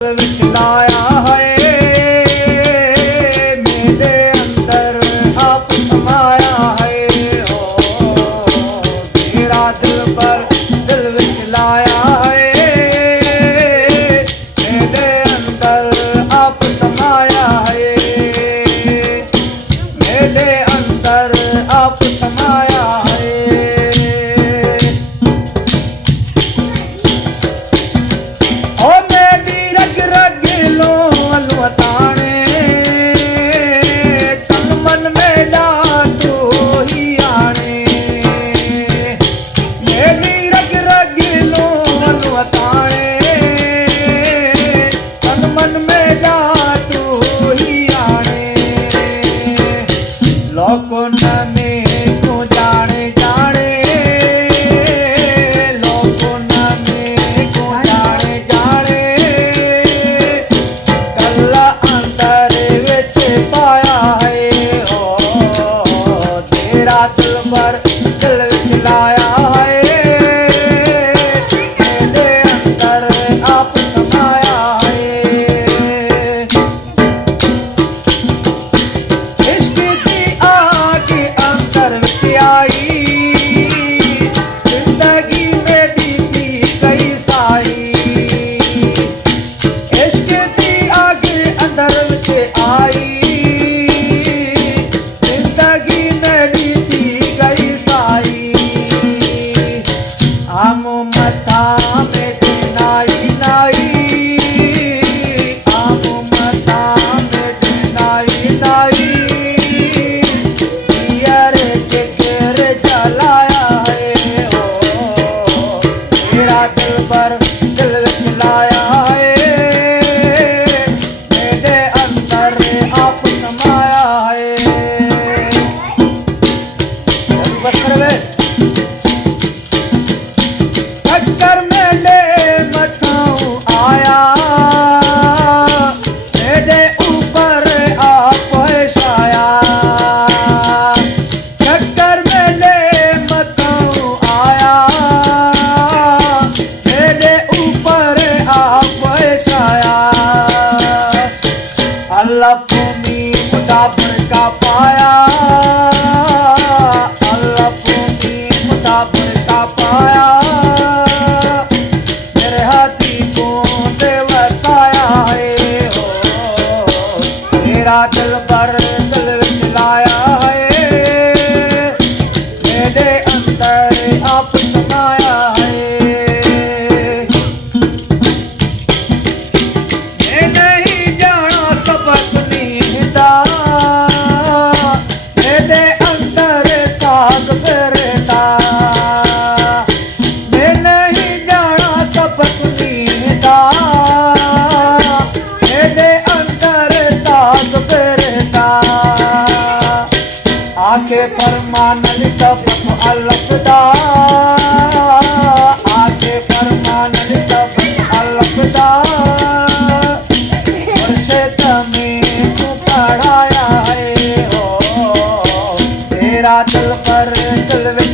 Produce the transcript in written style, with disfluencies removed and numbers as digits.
विच लाया है मेरे अंदर आप समाया है। ओ मेरा दिल पर दिल विच लाया है मेरे अंदर आप समाया है मेरे अंदर आप समाया है। ओ मेरी रग रग लो अलवताने तन मन मेरा तू ही आने। मेरी रग रग लो अलवताने तन मन मेरा तू ही आने। लोगों ने में को जाने जाने लोगों ने में को जाने जाने कल्ला अंदर विच पाया है। ओ तेरा दिल पर दिल विच लाया है मेरे अंदर आप समाया है। इश्क की आग अंदर विच आई जिंदगी मेरी थी कई साई। इश्क की आग अंदर विच आई जिंदगी मेरी थी कई साई। आम मथा में नाई नाई आम मथा में नाई नाई यार जिगर जलाया है। ओ मेरा दिल पर दिल विच लाया है मेरे अंदर आप समाया है। बकर वे चक्कर मेले मथाऊ आया मेरे ऊपर आप छाया। चक्कर मेले मथाऊ आया मेरे ऊपर आप छाया। अल्लाह भूमि मुदाबर का पाया अल्लाह भूमि मुदाबर का पाया। मेरे हाथी को देवताया है। ओ मेरा दिल पर दिल विच लाया है मेरे अंदर आप समाया है। मैं नहीं जाना सबक नींदा मेरे अंदर साग फिरता। मैं नहीं जाना सबक नींदा मेरे अंदर साग फिरता। आखे फरमान सबक अलगदा आखे फरमान सबक अलगदा। मुर्शिद में तू पढ़ाया है। ओ तेरा दिल पर दिल विच